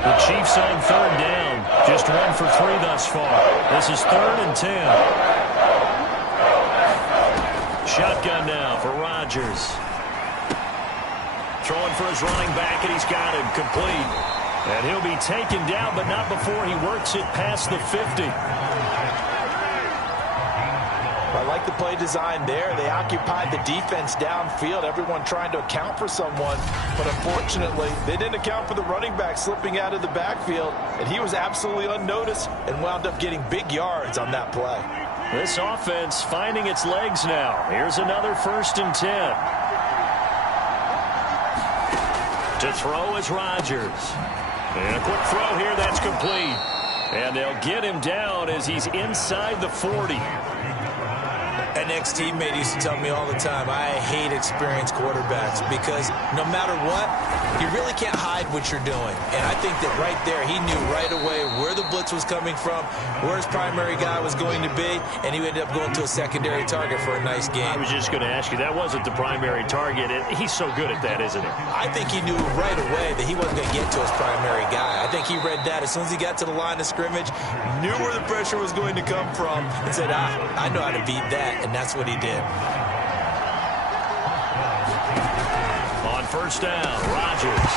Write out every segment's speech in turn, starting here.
The Chiefs on third down. Just 1 for 3 thus far. This is 3rd and 10. Shotgun now for Rodgers. Throwing for his running back, and he's got him complete. And he'll be taken down, but not before he works it past the 50. I like the play design there. They occupied the defense downfield, everyone trying to account for someone. But unfortunately, they didn't account for the running back slipping out of the backfield. And he was absolutely unnoticed and wound up getting big yards on that play. This offense finding its legs now. Here's another 1st and 10. To throw is Rodgers. And a quick throw here, that's complete. And they'll get him down as he's inside the 40. An ex-teammate used to tell me all the time, I hate experienced quarterbacks because no matter what, you really can't hide what you're doing. And I think that right there, he knew right away where the blitz was coming from, where his primary guy was going to be, and he ended up going to a secondary target for a nice game. I was just going to ask you, that wasn't the primary target. He's so good at that, isn't he? I think he knew right away that he wasn't going to get to his primary guy. I think he read that as soon as he got to the line of scrimmage, knew where the pressure was going to come from, and said, I know how to beat that. And that's what he did. On 1st down, Rodgers.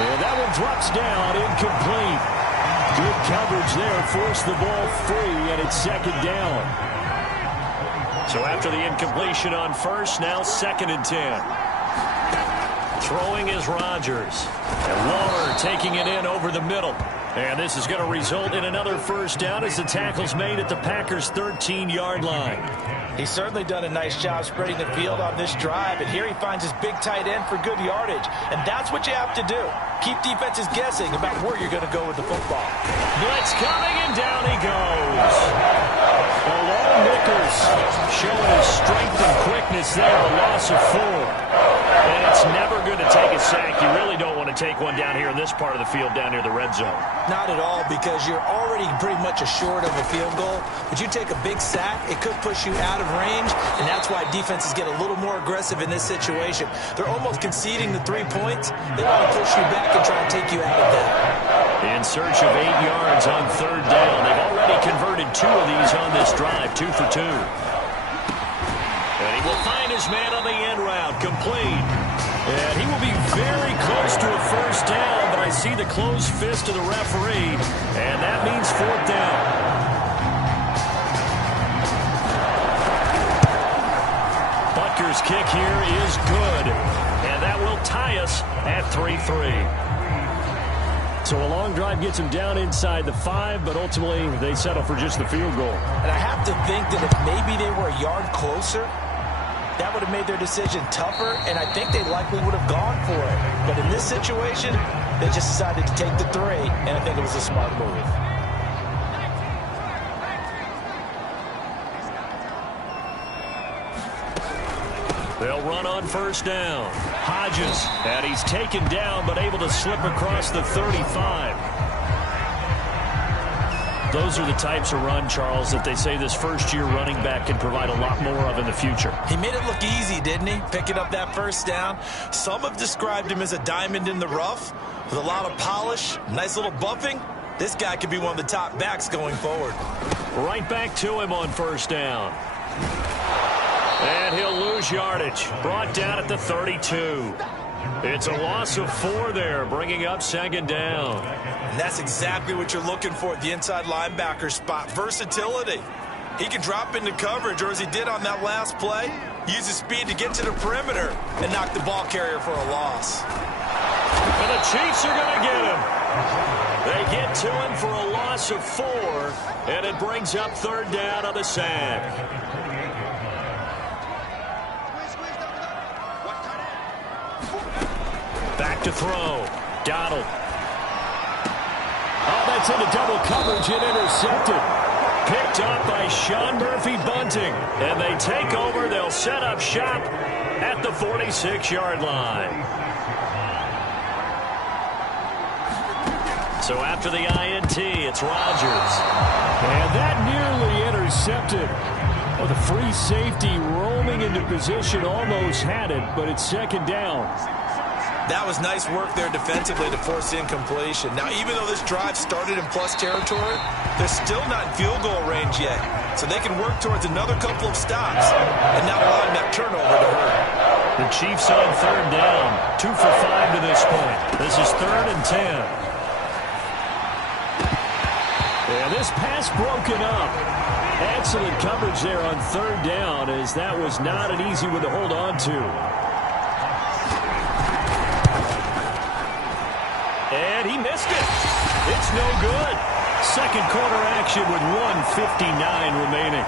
And that one drops down, incomplete. Good coverage there, forced the ball free, and it's 2nd down. So after the incompletion on 1st, now 2nd and 10. Throwing is Rodgers. And Waller taking it in over the middle. And this is going to result in another 1st down as the tackle's made at the Packers' 13-yard line. He's certainly done a nice job spreading the field on this drive, and here he finds his big tight end for good yardage. And that's what you have to do. Keep defenses guessing about where you're going to go with the football. Blitz coming, and down he goes. Along Nichols showing his strength and quickness there, a loss of 4. And it's never going to take a sack. You really don't want to take one down here in this part of the field down near the red zone. Not at all, because you're already pretty much assured of a field goal. But you take a big sack, it could push you out of range, and that's why defenses get a little more aggressive in this situation. They're almost conceding the 3 points. They want to push you back and try and take you out of that. In search of 8 yards on 3rd down. They've already converted 2 of these on this drive, 2 for 2. And he will find his man on the end route, complete. And he will be very close to a 1st down, but I see the closed fist of the referee, and that means 4th down. Butker's kick here is good, and that will tie us at 3-3. So a long drive gets him down inside the 5, but ultimately they settle for just the field goal. And I have to think that if maybe they were a yard closer, that would have made their decision tougher, and I think they likely would have gone for it. But in this situation, they just decided to take the 3, and I think it was a smart move. They'll run on 1st down. Hodges, and he's taken down, but able to slip across the 35. Those are the types of run, Charles, that they say this first-year running back can provide a lot more of in the future. He made it look easy, didn't he? Picking up that 1st down. Some have described him as a diamond in the rough with a lot of polish, nice little bumping. This guy could be one of the top backs going forward. Right back to him on 1st down. And he'll lose yardage. Brought down at the 32. It's a loss of 4 there, bringing up 2nd down. And that's exactly what you're looking for at the inside linebacker spot. Versatility. He can drop into coverage, or as he did on that last play, use his speed to get to the perimeter and knock the ball carrier for a loss. And the Chiefs are going to get him. They get to him for a loss of 4, and it brings up 3rd down on the sack. Back to throw. Donald. Oh, that's into double coverage and intercepted. Picked up by Sean Murphy-Bunting. And they take over. They'll set up shop at the 46-yard line. So after the INT, it's Rodgers. And that nearly intercepted. Oh, the free safety roaming into position almost had it, but it's 2nd down. That was nice work there defensively to force incompletion. Now, even though this drive started in plus territory, they're still not in field goal range yet. So they can work towards another couple of stops and not allowing that turnover to hurt. The Chiefs on third down. 2 for 5 to this point. This is 3rd and 10. And this pass broken up. Excellent coverage there on third down, as that was not an easy one to hold on to. And he missed it. It's no good. Second quarter action with 1:59 remaining.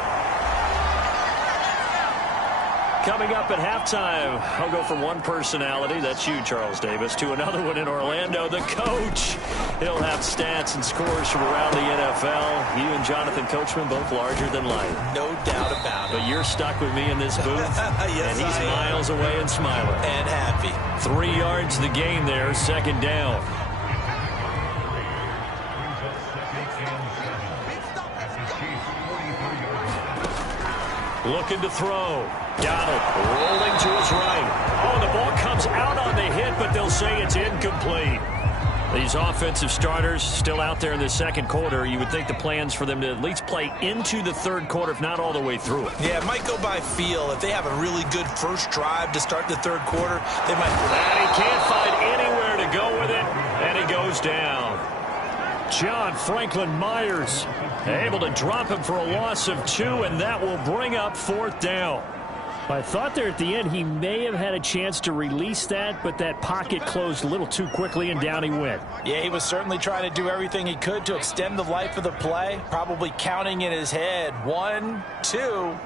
Coming up at halftime, I'll go from one personality, that's you, Charles Davis, to another one in Orlando, the coach. He'll have stats and scores from around the NFL. You and Jonathan Coachman, both larger than life. No doubt about it. But you're stuck with me in this booth, yes, and he's miles away and smiling. And happy. 3 yards the gain there, second down. Looking to throw. Donald rolling to his right. Oh, the ball comes out on the hit, but they'll say it's incomplete. These offensive starters still out there in the second quarter. You would think the plans for them to at least play into the third quarter, if not all the way through it. Yeah, it might go by feel. If they have a really good first drive to start the third quarter, they might. And he can't find anywhere to go with it, and he goes down. John Franklin Myers able to drop him for a loss of 2, and that will bring up 4th down. I thought there at the end he may have had a chance to release that, but that pocket closed a little too quickly, and down he went. Yeah, he was certainly trying to do everything he could to extend the life of the play, probably counting in his head 1, 2,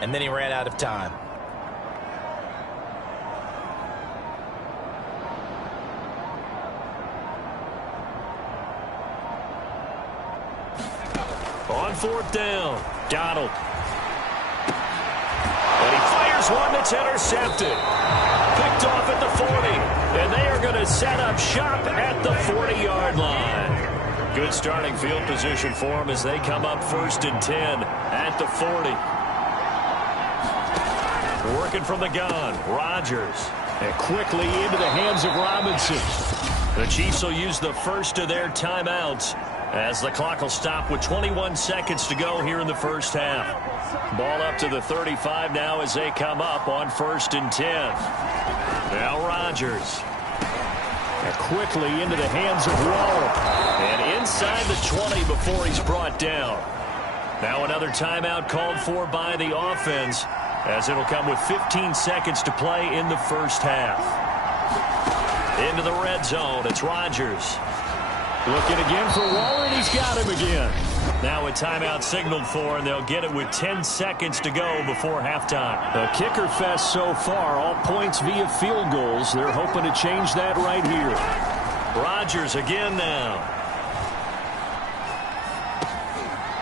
and then he ran out of time. On 4th down, Donald. And he fires one that's intercepted. Picked off at the 40. And they are going to set up shop at the 40-yard line. Good starting field position for them as they come up 1st and 10 at the 40. Working from the gun, Rodgers. And quickly into the hands of Robinson. The Chiefs will use the first of their timeouts as the clock will stop with 21 seconds to go here in the first half. Ball up to the 35 now as they come up on 1st and 10. Now Rodgers. And quickly into the hands of Waller. And inside the 20 before he's brought down. Now another timeout called for by the offense, as it'll come with 15 seconds to play in the first half. Into the red zone, it's Rodgers. Looking again for Waller, and he's got him again. Now a timeout signaled for, and they'll get it with 10 seconds to go before halftime. A kicker fest so far, all points via field goals. They're hoping to change that right here. Rodgers again now.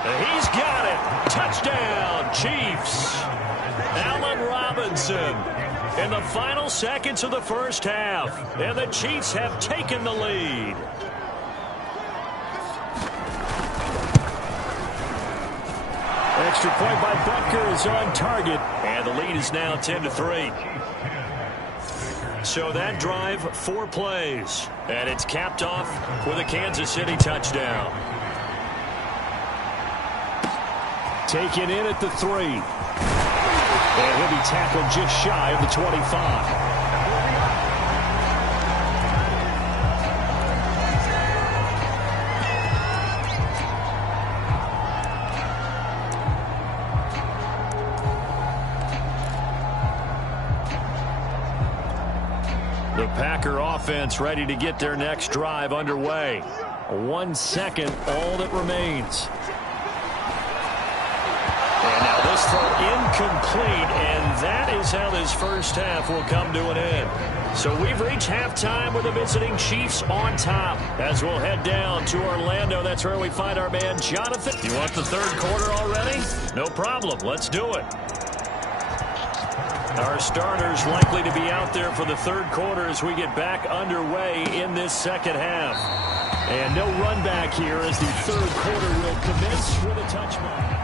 And he's got it. Touchdown, Chiefs. Allen Robinson in the final seconds of the first half. And the Chiefs have taken the lead. Extra point by Butker is on target. And the lead is now 10-3. So that drive, 4 plays. And it's capped off with a Kansas City touchdown. Taken in at the 3. And he'll be tackled just shy of the 25. The Packer offense ready to get their next drive underway. 1 second, all that remains. And now this throw incomplete, and that is how this first half will come to an end. So we've reached halftime with the visiting Chiefs on top. As we'll head down to Orlando, that's where we find our man Jonathan. You want the third quarter already? No problem. Let's do it. Our starters likely to be out there for the third quarter as we get back underway in this second half. And no run back here as the third quarter will commence with a touchback.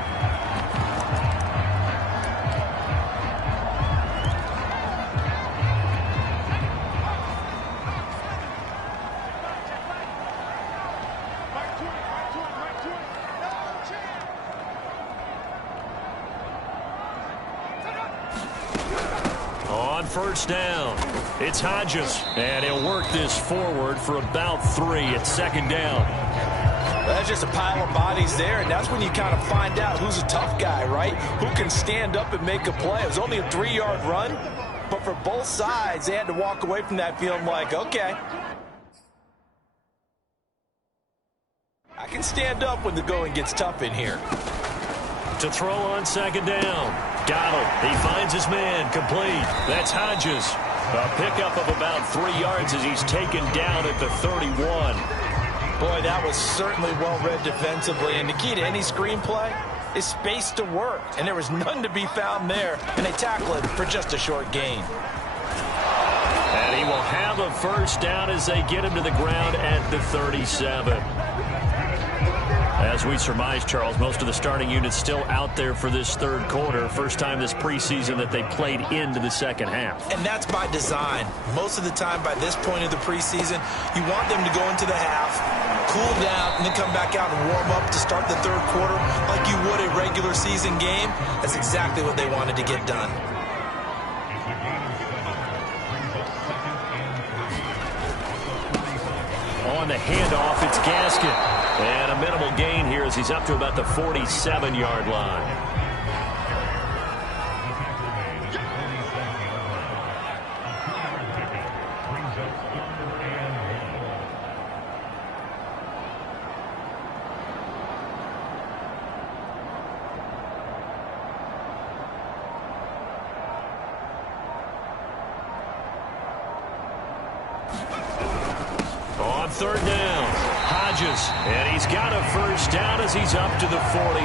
first down. It's Hodges, and he'll work this forward for about 3 at second down. That's just a pile of bodies there, and that's when you kind of find out who's a tough guy, right? Who can stand up and make a play. It was only a 3-yard run, but for both sides, they had to walk away from that feeling like, okay, I can stand up when the going gets tough in here. To throw on second down. Donald, he finds his man, complete. That's Hodges. A pickup of about 3 yards as he's taken down at the 31. Boy, that was certainly well-read defensively, and the key to any screenplay is space to work, and there was none to be found there, and they tackle it for just a short gain. And he will have a first down as they get him to the ground at the 37. As we surmise, Charles, most of the starting units still out there for this third quarter. First time this preseason that they played into the second half. And that's by design. Most of the time by this point of the preseason, you want them to go into the half, cool down, and then come back out and warm up to start the third quarter like you would a regular season game. That's exactly what they wanted to get done. On the handoff, it's Gaskin. And a minimal gain here as he's up to about the 47-yard line. On third down, Hodges, and he's got a first down as he's up to the 48.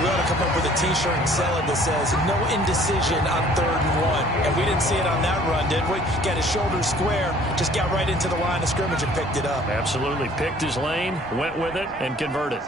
We ought to come up with a T-shirt and sell it that says, no indecision on 3rd and 1. And we didn't see it on that run, did we? Got his shoulder square, just got right into the line of scrimmage and picked it up. Absolutely. Picked his lane, went with it, and converted.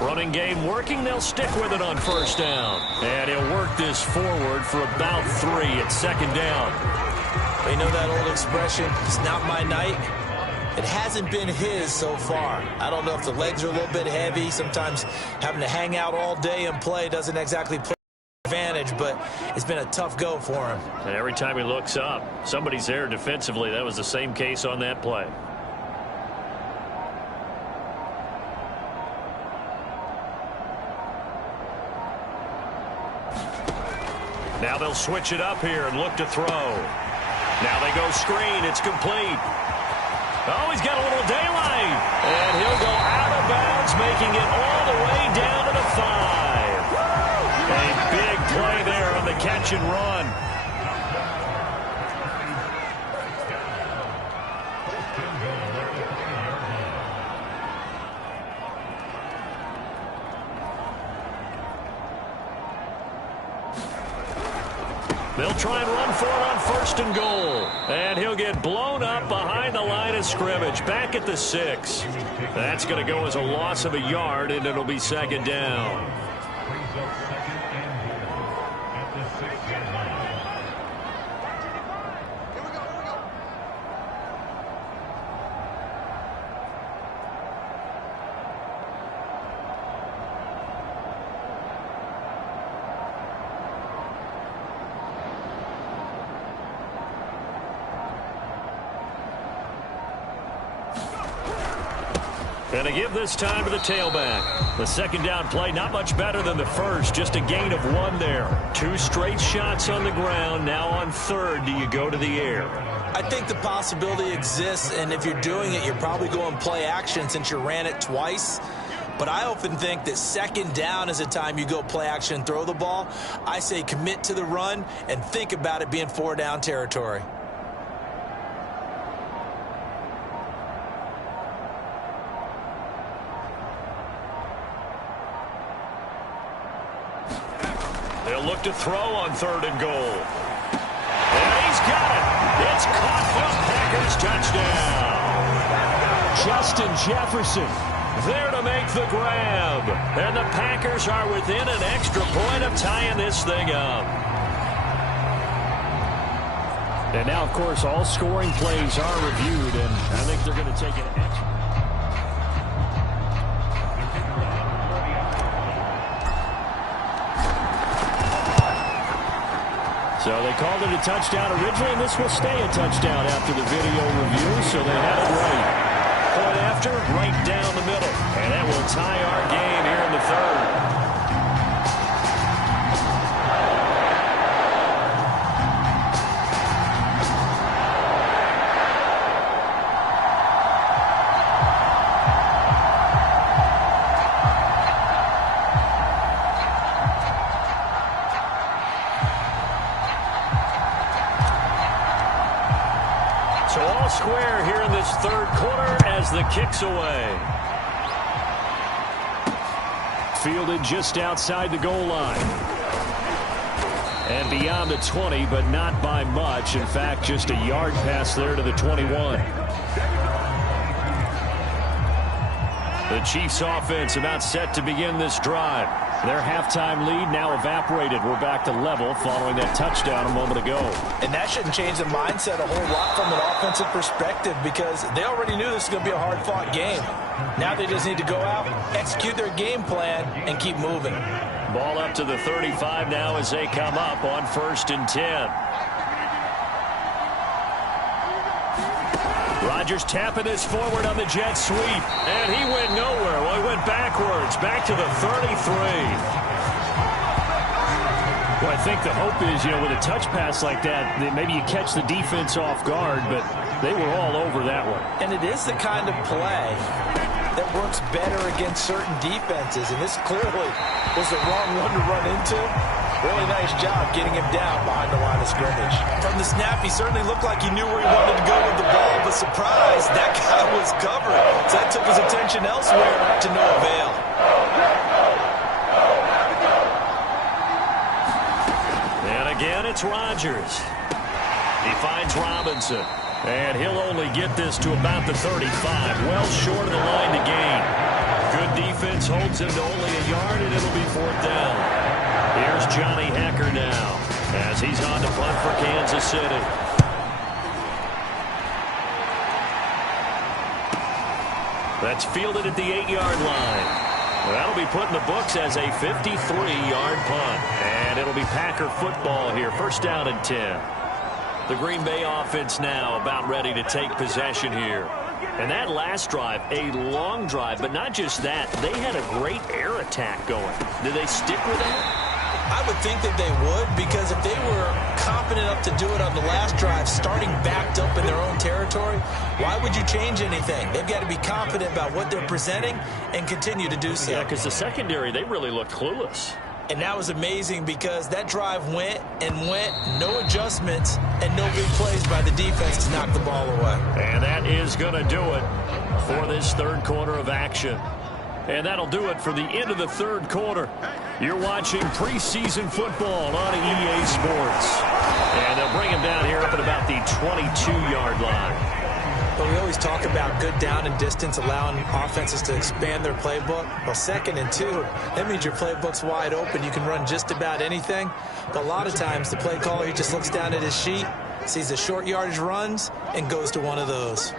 Running game working. They'll stick with it on first down. And he'll work this forward for about 3 at second down. You know that old expression, it's not my night? It hasn't been his so far. I don't know if the legs are a little bit heavy. Sometimes having to hang out all day and play doesn't exactly play advantage, but it's been a tough go for him. And every time he looks up, somebody's there defensively. That was the same case on that play. Now they'll switch it up here and look to throw. Now they go screen. It's complete. Oh, he's got a little daylight. And he'll go out of bounds, making it all the way down to the 5. A big play there on the catch and run. They'll try and run for it on 1st and goal. And he'll get blown up behind the line of scrimmage. Back at the 6. That's going to go as a loss of a yard, and it'll be second down. And a give this time to the tailback. The second down play, not much better than the first. Just a gain of 1 there. 2 straight shots on the ground. Now on 3rd, do you go to the air? I think the possibility exists, and if you're doing it, you're probably going play action since you ran it twice. But I often think that second down is a time you go play action and throw the ball. I say commit to the run and think about it being 4-down territory. They'll look to throw on 3rd and goal. And he's got it. It's caught for a Packers touchdown. Justin Jefferson there to make the grab. And the Packers are within an extra point of tying this thing up. And now, of course, all scoring plays are reviewed, and I think they're going to take an extra. So they called it a touchdown originally, and this will stay a touchdown after the video review, so they had it right. Point after, right down the middle. And that will tie our game here in the third. So all square here in this third quarter as the kick's away. Fielded just outside the goal line. And beyond the 20, but not by much. In fact, just a yard pass there to the 21. The Chiefs offense about set to begin this drive. Their halftime lead now evaporated. We're back to level following that touchdown a moment ago. And that shouldn't change the mindset a whole lot from an offensive perspective because they already knew this was going to be a hard-fought game. Now they just need to go out, execute their game plan, and keep moving. Ball up to the 35 now as they come up on 1st and 10. Rodgers tapping this forward on the jet sweep. And he went nowhere. Well, he went backwards, back to the 33. Well, I think the hope is, with a touch pass like that maybe you catch the defense off guard, but they were all over that one. And it is the kind of play that works better against certain defenses, and this clearly was the wrong one to run into. Really nice job getting him down behind the line of scrimmage. From the snap, he certainly looked like he knew where he wanted to go with the ball, but surprise, that guy was covered. So that took his attention elsewhere to no avail. And again, it's Rodgers. He finds Robinson. And he'll only get this to about the 35, well short of the line to gain. Good defense holds him to only a yard, and it'll be 4th down. Here's Johnny Hekker now as he's on to punt for Kansas City. That's fielded at the 8-yard line. That'll be put in the books as a 53-yard punt. And it'll be Packer football here. 1st down and 10. The Green Bay offense now about ready to take possession here. And that last drive, a long drive, but not just that. They had a great air attack going. Did they stick with that? I would think that they would, because if they were confident enough to do it on the last drive, starting backed up in their own territory, why would you change anything? They've got to be confident about what they're presenting and continue to do so. Yeah, because the secondary, they really looked clueless. And that was amazing because that drive went and went, no adjustments, and no big plays by the defense to knock the ball away. And that is going to do it for this third quarter of action. And that'll do it for the end of the third quarter. You're watching preseason football on EA Sports. And they'll bring him down here up at about the 22-yard line. But we always talk about good down and distance, allowing offenses to expand their playbook. Well, 2nd and 2, that means your playbook's wide open. You can run just about anything. But a lot of times, the play caller, he just looks down at his sheet, sees the short yardage runs, and goes to one of those.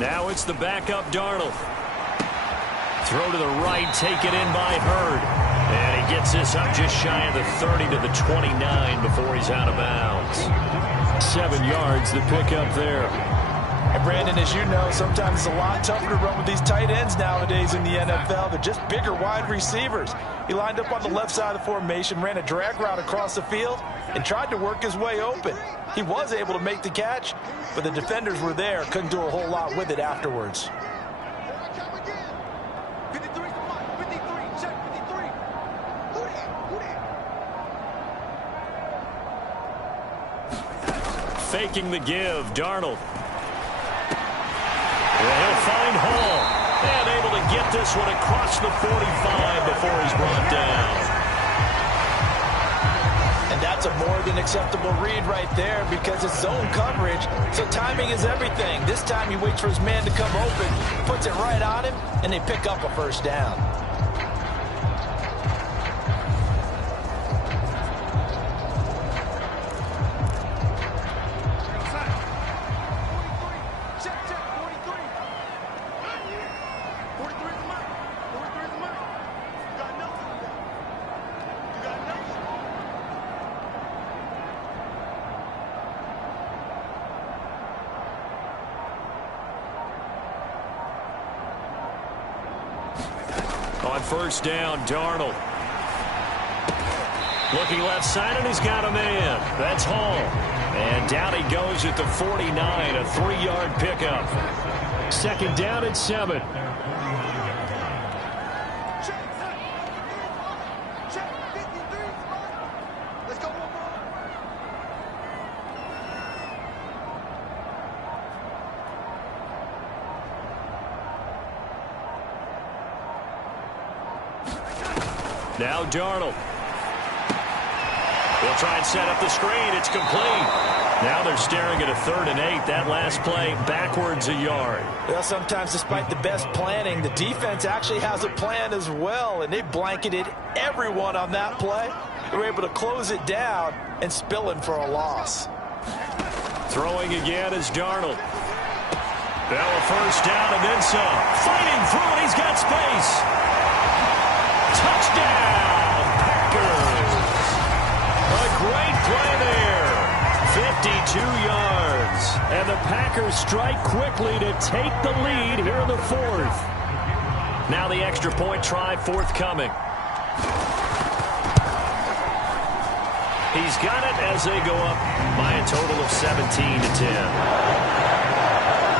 Now it's the backup Darnold. Throw to the right, taken in by Hurd. And he gets this up just shy of the 30 to the 29 before he's out of bounds. 7 yards, the pickup there. And Brandon, as you know, sometimes it's a lot tougher to run with these tight ends nowadays in the NFL. They're just bigger wide receivers. He lined up on the left side of the formation, ran a drag route across the field, and tried to work his way open. He was able to make the catch, but the defenders were there, couldn't do a whole lot with it afterwards. Faking the give, Darnold. Well, he'll find Hall. And able to get get this one across the 45 before he's brought down. And that's a more than acceptable read right there because it's zone coverage, so timing is everything. This time he waits for his man to come open, puts it right on him, and they pick up a first down. On first down, Darnold. Looking left side, and he's got a man. That's Hall. And down he goes at the 49, a 3-yard pickup. Second down and 7. Now Darnold. They'll try and set up the screen. It's complete. Now they're staring at a 3rd and 8. That last play backwards a yard. Well, sometimes despite the best planning, the defense actually has a plan as well, and they blanketed everyone on that play. They were able to close it down and spill in for a loss. Throwing again is Darnold. Now a first down and then some. Fighting through it. He's got space. Touchdown, Packers. A great play there. 52 yards. And the Packers strike quickly to take the lead here in the 4th. Now the extra point try forthcoming. He's got it as they go up by a total of 17-10.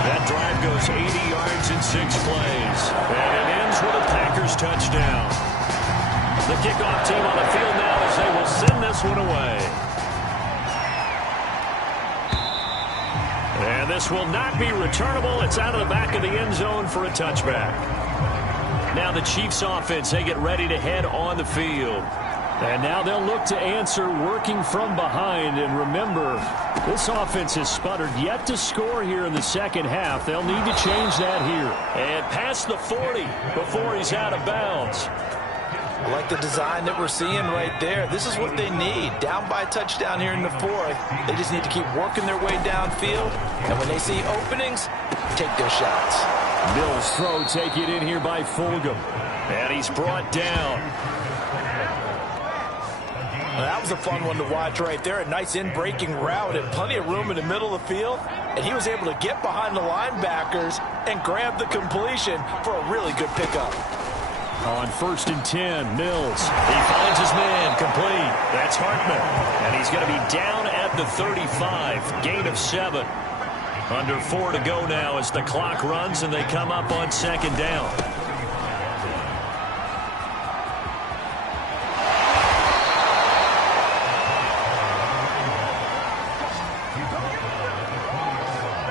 That drive goes 80 yards in 6 plays. And it ends with a Packers touchdown. The kickoff team on the field now as they will send this one away. And this will not be returnable. It's out of the back of the end zone for a touchback. Now the Chiefs offense, they get ready to head on the field. And now they'll look to answer working from behind. And remember, this offense has sputtered yet to score here in the second half. They'll need to change that here. And past the 40 before he's out of bounds. I like the design that we're seeing right there. This is what they need. Down by a touchdown here in the 4th. They just need to keep working their way downfield. And when they see openings, take their shots. Mills throw taken in here by Fulgham. And he's brought down. Well, that was a fun one to watch right there. A nice in-breaking route and plenty of room in the middle of the field. And he was able to get behind the linebackers and grab the completion for a really good pickup. On first and 10, Mills. He finds his man, complete. That's Hartman. And he's going to be down at the 35. Gain of 7. Under 4 to go now as the clock runs and they come up on second down.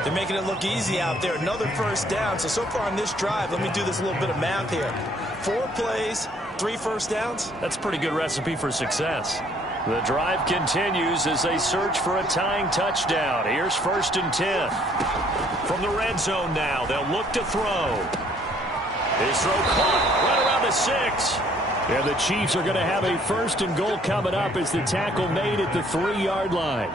They're making it look easy out there. Another first down. So far on this drive, let me do this little bit of math here. 4 plays, 3 first downs. That's a pretty good recipe for success. The drive continues as they search for a tying touchdown. Here's first and 10. From the red zone now, they'll look to throw. His throw caught right around the 6. And the Chiefs are going to have a first and goal coming up as the tackle made at the 3-yard line.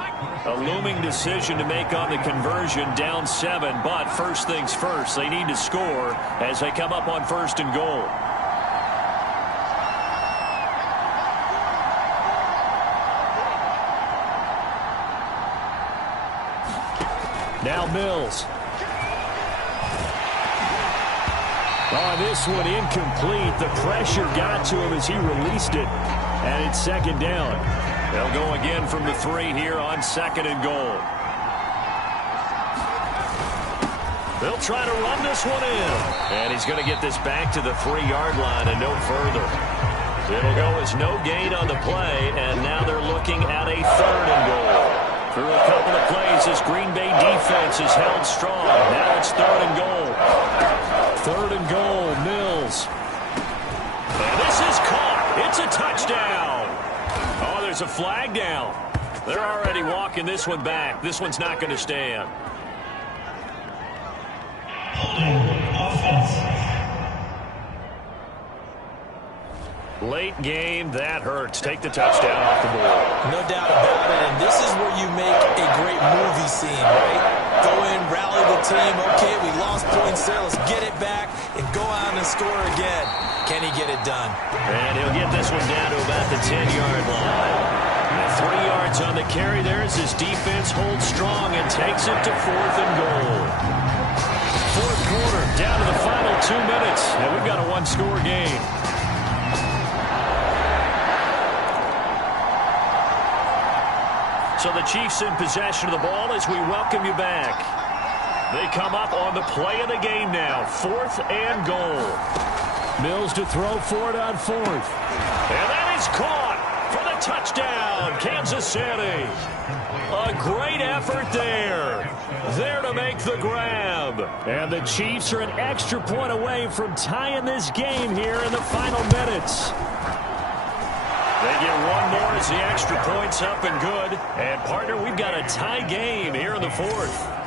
A looming decision to make on the conversion, down 7. But first things first, they need to score as they come up on first and goal. Now Mills. Oh, this one incomplete. The pressure got to him as he released it. And it's second down. They'll go again from the 3 here on second and goal. They'll try to run this one in. And he's going to get this back to the 3-yard line and no further. It'll go as no gain on the play. And now they're looking at a third and goal. Through a couple of plays, this Green Bay defense is held strong. Now it's third and goal. Third and goal, Mills. Bills. And this is caught. It's a touchdown. Oh, there's a flag down. They're already walking this one back. This one's not going to stand. Late game, that hurts. Take the touchdown off the board. No doubt about it, and this is where you make a great movie scene, right? Go in, rally the team. Okay, we lost points there. Let's get it back and go out and score again. Can he get it done? And he'll get this one down to about the 10-yard line. And 3 yards on the carry there as his defense holds strong and takes it to 4th and goal. Fourth quarter, down to the final 2 minutes, and we've got a one-score game. So the Chiefs in possession of the ball as we welcome you back. They come up on the play of the game now. 4th and goal. Mills to throw for it on 4th. And that is caught for the touchdown, Kansas City. A great effort there. There to make the grab. And the Chiefs are an extra point away from tying this game here in the final minutes. They get one more as the extra point's up and good. And, partner, we've got a tie game here in the 4th.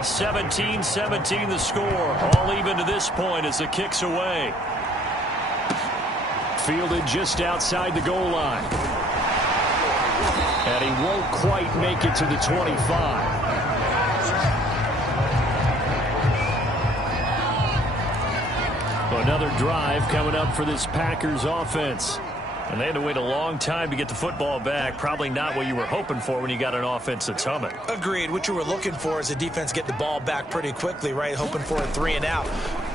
17-17 the score. All even to this point as the kick's away. Fielded just outside the goal line. And he won't quite make it to the 25. Another drive coming up for this Packers offense. And they had to wait a long time to get the football back. Probably not what you were hoping for when you got an offense that's humming. Agreed. What you were looking for is the defense get the ball back pretty quickly, right? Hoping for a 3 and out.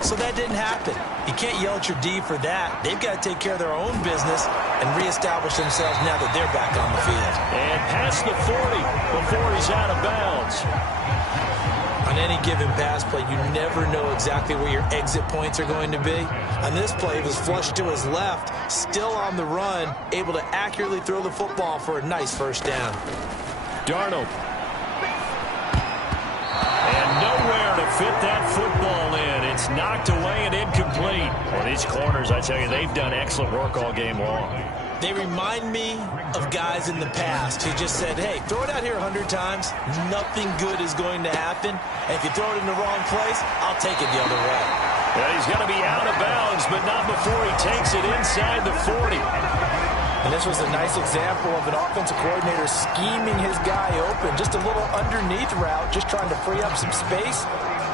So that didn't happen. You can't yell at your D for that. They've got to take care of their own business and reestablish themselves now that they're back on the field. And past the 40 before he's out of bounds. On any given pass play, you never know exactly where your exit points are going to be. On this play, he was flushed to his left, still on the run, able to accurately throw the football for a nice first down. Darnold. And nowhere to fit that football in. It's knocked away and incomplete. Well, these corners, I tell you, they've done excellent work all game long. They remind me of guys in the past who just said, hey, throw it out here 100 times. Nothing good is going to happen. And if you throw it in the wrong place, I'll take it the other way. Well, he's going to be out of bounds, but not before he takes it inside the 40. And this was a nice example of an offensive coordinator scheming his guy open. Just a little underneath route, just trying to free up some space.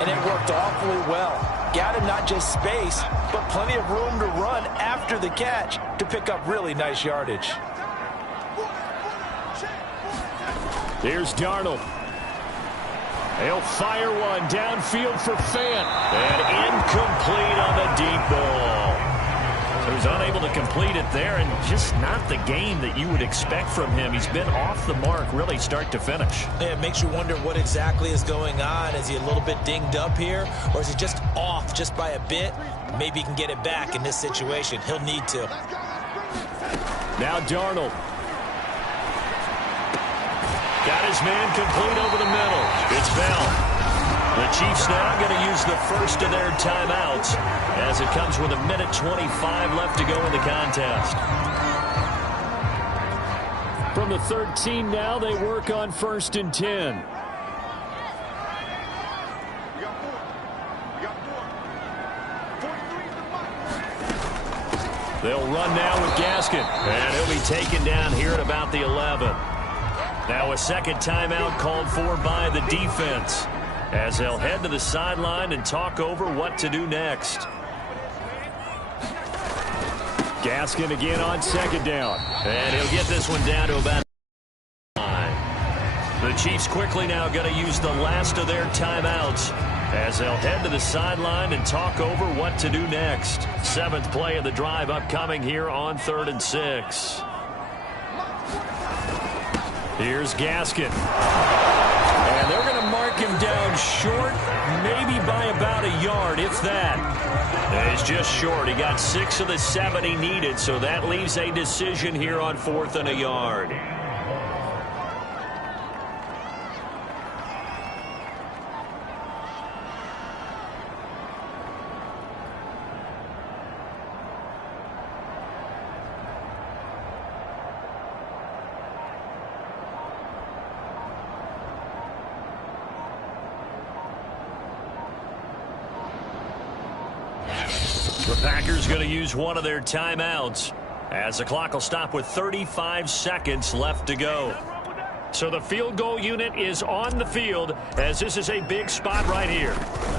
And it worked awfully well. Got him not just space, but plenty of room to run after the catch to pick up really nice yardage. Here's Darnold. He'll fire one downfield for Fant. And incomplete on the deep ball. So he's unable to complete it there, and just not the game that you would expect from him. He's been off the mark really start to finish. Yeah, it makes you wonder what exactly is going on. Is he a little bit dinged up here, or is he just off just by a bit? Maybe he can get it back in this situation. He'll need to. Now Darnold. Got his man complete over the middle. It's Bell. The Chiefs now going to use the first of their timeouts as it comes with 1:25 left to go in the contest. From the 13 now, they work on 1st and 10. They'll run now with Gaskin. And he'll be taken down here at about the 11. Now a second timeout called for by the defense, as they'll head to the sideline and talk over what to do next. Gaskin again on 2nd down. And he'll get this one down to about 9. The Chiefs quickly now going to use the last of their timeouts as they'll head to the sideline and talk over what to do next. 7th play of the drive upcoming here on 3rd and 6. Here's Gaskin. And they're going to mark him down short, maybe by about a yard, if that. And it's just short. He got 6 of the 7 he needed, so that leaves a decision here on 4th and a yard. Packers going to use one of their timeouts as the clock will stop with 35 seconds left to go. So the field goal unit is on the field as this is a big spot right here.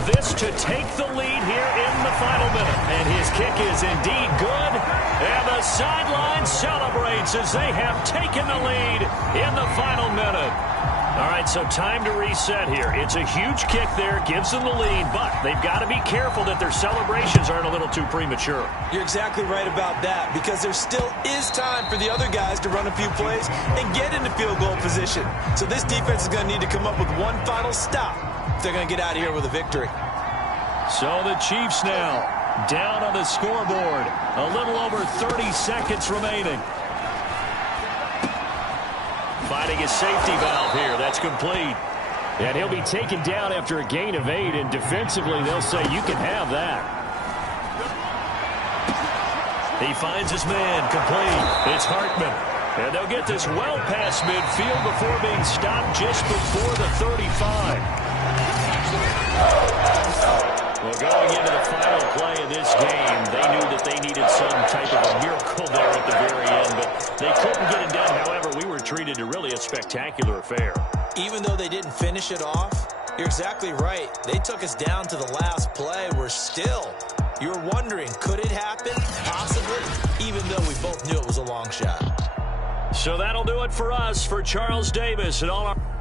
This to take the lead here in the final minute. And his kick is indeed good. And the sideline celebrates as they have taken the lead in the final minute. All right, so time to reset here. It's a huge kick there, gives them the lead, but they've got to be careful that their celebrations aren't a little too premature. You're exactly right about that, because there still is time for the other guys to run a few plays and get into field goal position. So this defense is going to need to come up with one final stop if they're going to get out of here with a victory. So the Chiefs now down on the scoreboard. A little over 30 seconds remaining. Finding a safety valve here. That's complete. And he'll be taken down after a gain of 8, and defensively they'll say you can have that. He finds his man complete. It's Hartman. And they'll get this well past midfield before being stopped just before the 35. Well, going into the final play of this game, they knew that they needed some type of a miracle there at the very end, but they couldn't get it done. However, we were treated to really a spectacular affair. Even though they didn't finish it off, you're exactly right. They took us down to the last play. We're still, you're wondering, could it happen? Possibly, even though we both knew it was a long shot. So that'll do it for us. For Charles Davis and all our...